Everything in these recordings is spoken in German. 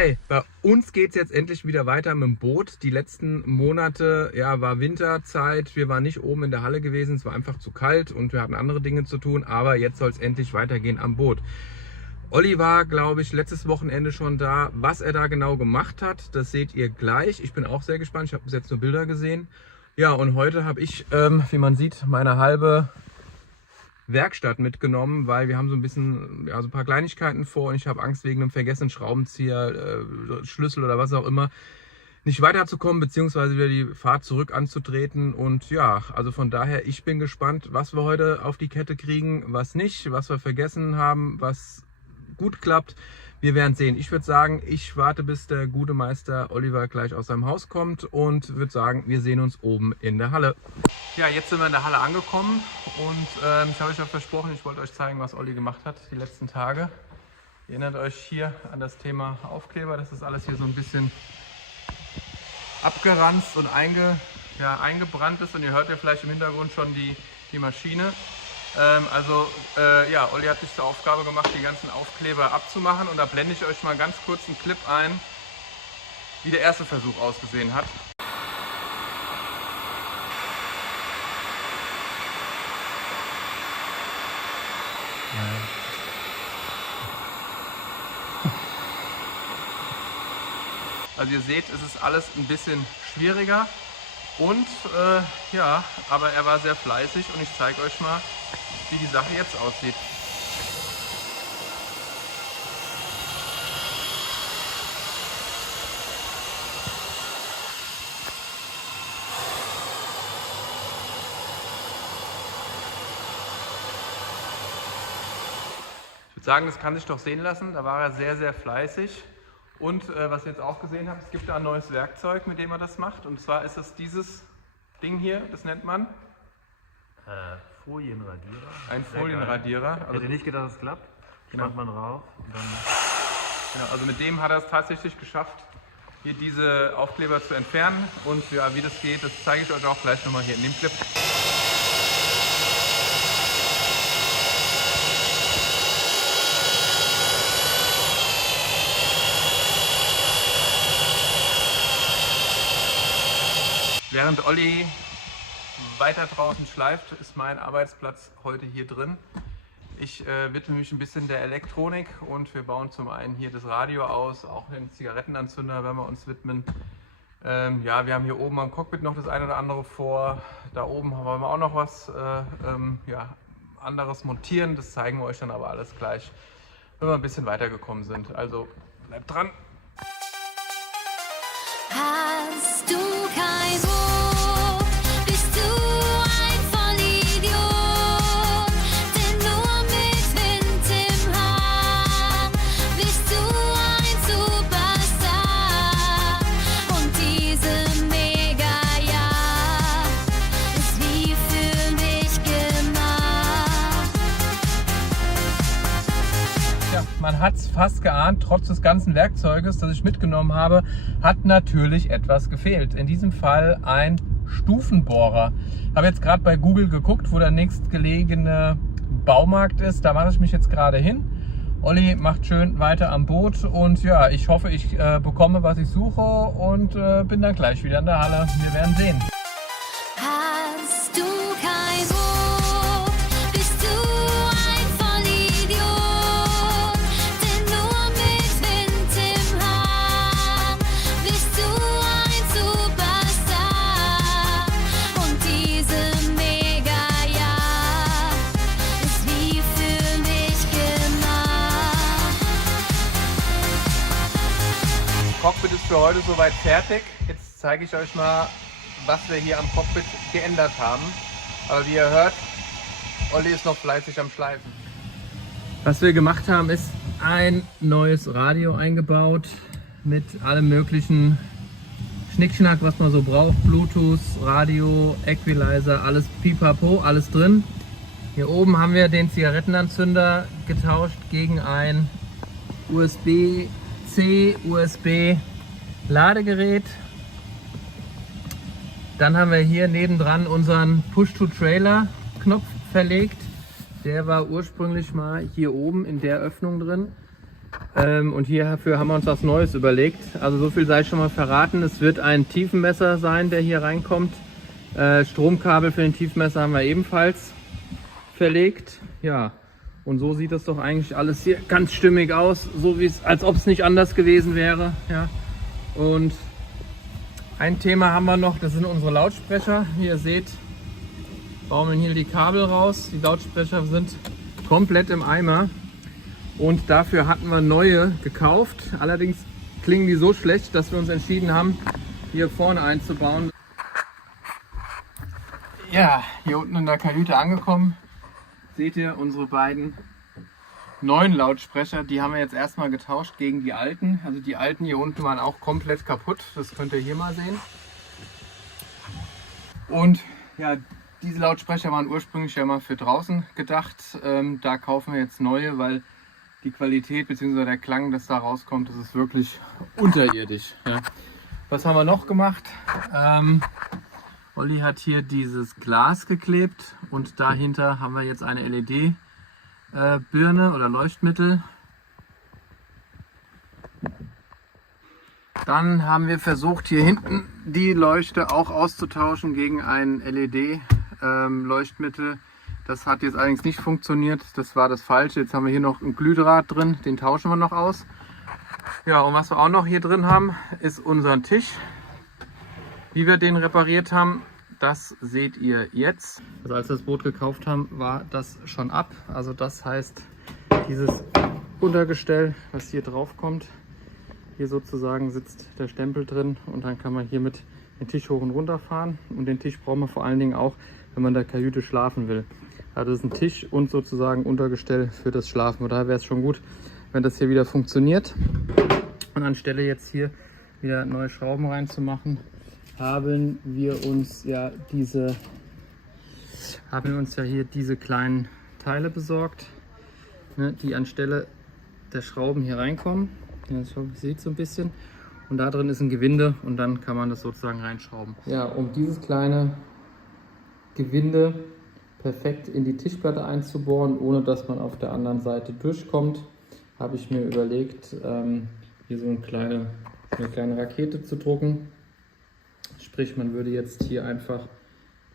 Hi, bei uns geht es jetzt endlich wieder weiter mit dem Boot. Die letzten Monate war Winterzeit, wir waren nicht oben in der Halle gewesen, es war einfach zu kalt und wir hatten andere Dinge zu tun, aber jetzt soll es endlich weitergehen am Boot. Olli war, glaube ich, letztes Wochenende schon da. Was er da genau gemacht hat, das seht ihr gleich. Ich bin auch sehr gespannt, ich habe bis jetzt nur Bilder gesehen. Ja, und heute habe ich, wie man sieht, meine halbe Werkstatt mitgenommen, weil wir haben so ein bisschen, so ein paar Kleinigkeiten vor und ich habe Angst wegen einem vergessenen Schraubenzieher, Schlüssel oder was auch immer, nicht weiterzukommen, beziehungsweise wieder die Fahrt zurück anzutreten. Und ja, also von daher, ich bin gespannt, was wir heute auf die Kette kriegen, was nicht, was wir vergessen haben, was gut klappt. Wir werden sehen. Ich würde sagen, ich warte, bis der gute Meister Oliver gleich aus seinem Haus kommt und würde sagen, wir sehen uns oben in der Halle. Ja, jetzt sind wir in der Halle angekommen und ich habe euch ja versprochen, ich wollte euch zeigen, was Olli gemacht hat die letzten Tage. Ihr erinnert euch hier an das Thema Aufkleber. Das ist alles hier so ein bisschen abgeranzt und eingebrannt ist und ihr hört ja vielleicht im Hintergrund schon die Maschine. Olli hat sich zur Aufgabe gemacht, die ganzen Aufkleber abzumachen und da blende ich euch mal ganz kurz einen Clip ein, wie der erste Versuch ausgesehen hat. Also ihr seht, es ist alles ein bisschen schwieriger und aber er war sehr fleißig und ich zeige euch mal, wie die Sache jetzt aussieht. Ich würde sagen, das kann sich doch sehen lassen, da war er sehr, sehr fleißig. Und was ihr jetzt auch gesehen habt, es gibt da ein neues Werkzeug, mit dem er das macht. Und zwar ist es dieses Ding hier, das nennt man? Folienradierer. Ein Folienradierer. Also, hätte nicht gedacht, dass es klappt. Macht man drauf. Und dann genau, also mit dem hat er es tatsächlich geschafft, hier diese Aufkleber zu entfernen. Und ja, wie das geht, das zeige ich euch auch gleich nochmal hier in dem Clip. Während Olli weiter draußen schleift, ist mein Arbeitsplatz heute hier drin. Ich widme mich ein bisschen der Elektronik und wir bauen zum einen hier das Radio aus, auch den Zigarettenanzünder werden wir uns widmen. Wir haben hier oben am Cockpit noch das eine oder andere vor. Da oben wollen wir auch noch was anderes montieren. Das zeigen wir euch dann aber alles gleich, wenn wir ein bisschen weitergekommen sind. Also bleibt dran! Hast du kein Boot, bist du ein Vollidiot, denn nur mit Wind im Haar bist du ein Superstar. Und diese Mega-Yacht ist wie für mich gemacht. Ja, man hat es fast geahnt, trotz des ganzen Werkzeuges, das ich mitgenommen habe, hat natürlich etwas gefehlt. In diesem Fall ein Stufenbohrer. Ich habe jetzt gerade bei Google geguckt, wo der nächstgelegene Baumarkt ist. Da mache ich mich jetzt gerade hin. Olli macht schön weiter am Boot und ja, ich hoffe, ich bekomme, was ich suche und bin dann gleich wieder in der Halle. Wir werden sehen. Hast du kein Boot, bist du ein Vollidiot, denn nur mit Wind im Haar bist du ein Superstar. Und diese Mega-Yacht ist wie für mich gemacht. Das Cockpit ist für heute soweit fertig. Jetzt zeige ich euch mal, was wir hier am Cockpit geändert haben. Aber wie ihr hört, Olli ist noch fleißig am Schleifen. Was wir gemacht haben, ist ein neues Radio eingebaut mit allem möglichen Schnickschnack, was man so braucht. Bluetooth, Radio, Equalizer, alles pipapo, alles drin. Hier oben haben wir den Zigarettenanzünder getauscht gegen ein USB-C, USB-Ladegerät. Dann haben wir hier nebendran unseren Push-to-Trailer-Knopf verlegt. Der war ursprünglich mal hier oben in der Öffnung drin. Und hierfür haben wir uns was Neues überlegt. Also so viel sei schon mal verraten. Es wird ein Tiefenmesser sein, der hier reinkommt. Stromkabel für den Tiefenmesser haben wir ebenfalls verlegt. Ja, und so sieht das doch eigentlich alles hier ganz stimmig aus, so wie es, als ob es nicht anders gewesen wäre. Ja. Und ein Thema haben wir noch, das sind unsere Lautsprecher. Wie ihr seht, baumeln hier die Kabel raus. Die Lautsprecher sind komplett im Eimer. Und dafür hatten wir neue gekauft. Allerdings klingen die so schlecht, dass wir uns entschieden haben, hier vorne einzubauen. Ja, hier unten in der Kajüte angekommen, seht ihr unsere beiden neuen Lautsprecher. Die haben wir jetzt erstmal getauscht gegen die alten. Also die alten hier unten waren auch komplett kaputt. Das könnt ihr hier mal sehen. Und ja, diese Lautsprecher waren ursprünglich ja mal für draußen gedacht. Da kaufen wir jetzt neue, weil die Qualität bzw. der Klang, das da rauskommt, das ist wirklich unterirdisch. Ja. Was haben wir noch gemacht? Olli hat hier dieses Glas geklebt und dahinter haben wir jetzt eine LED-Birne oder Leuchtmittel. Dann haben wir versucht, hier hinten die Leuchte auch auszutauschen gegen ein LED-Leuchtmittel. Das hat jetzt allerdings nicht funktioniert, das war das Falsche. Jetzt haben wir hier noch einen Glühdraht drin, den tauschen wir noch aus. Ja, und was wir auch noch hier drin haben, ist unser Tisch. Wie wir den repariert haben, das seht ihr jetzt. Also als wir das Boot gekauft haben, war das schon ab. Also das heißt, dieses Untergestell, was hier drauf kommt, hier sozusagen sitzt der Stempel drin und dann kann man hiermit den Tisch hoch und runter fahren. Und den Tisch braucht man vor allen Dingen auch, wenn man in der Kajüte schlafen will. Also das ist ein Tisch und sozusagen Untergestell für das Schlafen. Und daher wäre es schon gut, wenn das hier wieder funktioniert. Und anstelle jetzt hier wieder neue Schrauben reinzumachen, haben wir uns ja hier diese kleinen Teile besorgt, ne, die anstelle der Schrauben hier reinkommen. Ja, das sieht so ein bisschen. Und da drin ist ein Gewinde und dann kann man das sozusagen reinschrauben. Ja, um dieses kleine Gewinde perfekt in die Tischplatte einzubohren, ohne dass man auf der anderen Seite durchkommt, habe ich mir überlegt, hier so eine kleine Rakete zu drucken. Sprich, man würde jetzt hier einfach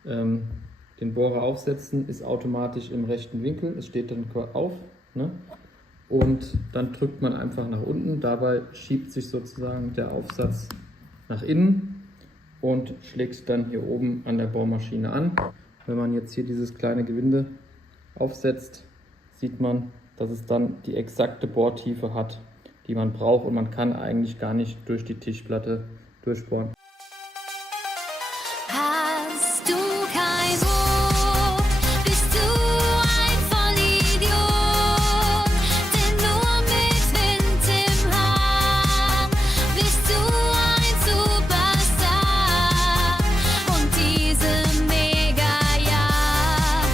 den Bohrer aufsetzen, ist automatisch im rechten Winkel, es steht dann auf, ne? Und dann drückt man einfach nach unten, dabei schiebt sich sozusagen der Aufsatz nach innen und schlägt dann hier oben an der Bohrmaschine an. Wenn man jetzt hier dieses kleine Gewinde aufsetzt, sieht man, dass es dann die exakte Bohrtiefe hat, die man braucht, und man kann eigentlich gar nicht durch die Tischplatte durchbohren. Hast du kein Boot, bist du ein Vollidiot, denn nur mit Wind im Haar bist du ein Superstar. Und diese Mega-Yacht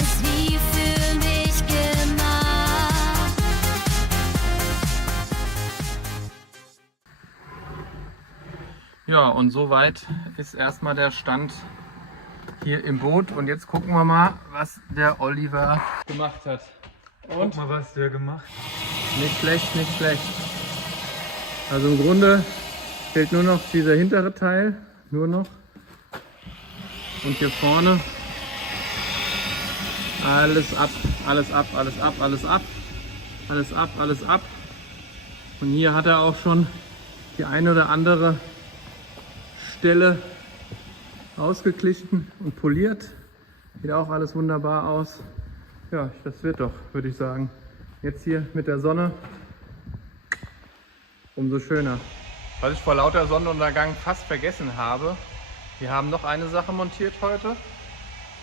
ist wie für mich gemacht. Ja, und soweit ist erstmal der Stand hier im Boot. Und jetzt gucken wir mal, was der Oliver gemacht hat. Und? Guck mal, was der gemacht. Nicht schlecht, nicht schlecht. Also im Grunde fehlt nur noch dieser hintere Teil, nur noch. Und hier vorne alles ab, alles ab, alles ab, alles ab, alles ab, alles ab. Und hier hat er auch schon die eine oder andere Stelle ausgeglichen und poliert. Sieht auch alles wunderbar aus. Ja, das wird doch, würde ich sagen. Jetzt hier mit der Sonne umso schöner. Was ich vor lauter Sonnenuntergang fast vergessen habe, wir haben noch eine Sache montiert heute.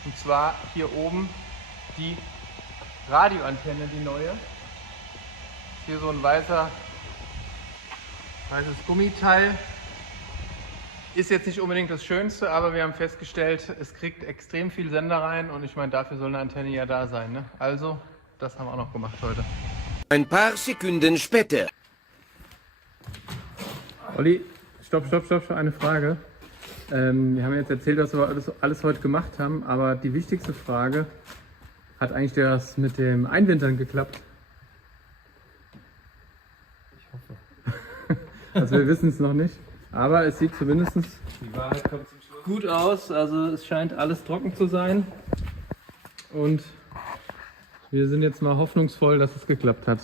Und zwar hier oben die Radioantenne, die neue. Hier so ein weißes Gummiteil. Ist jetzt nicht unbedingt das Schönste, aber wir haben festgestellt, es kriegt extrem viel Sender rein und ich meine, dafür soll eine Antenne ja da sein. Ne? Also, das haben wir auch noch gemacht heute. Ein paar Sekunden später. Olli, stopp, eine Frage. Wir haben jetzt erzählt, was wir alles heute gemacht haben, aber die wichtigste Frage, hat eigentlich das mit dem Einwintern geklappt? Also wir wissen es noch nicht. Aber es sieht zumindest gut aus. Also es scheint alles trocken zu sein. Und wir sind jetzt mal hoffnungsvoll, dass es geklappt hat.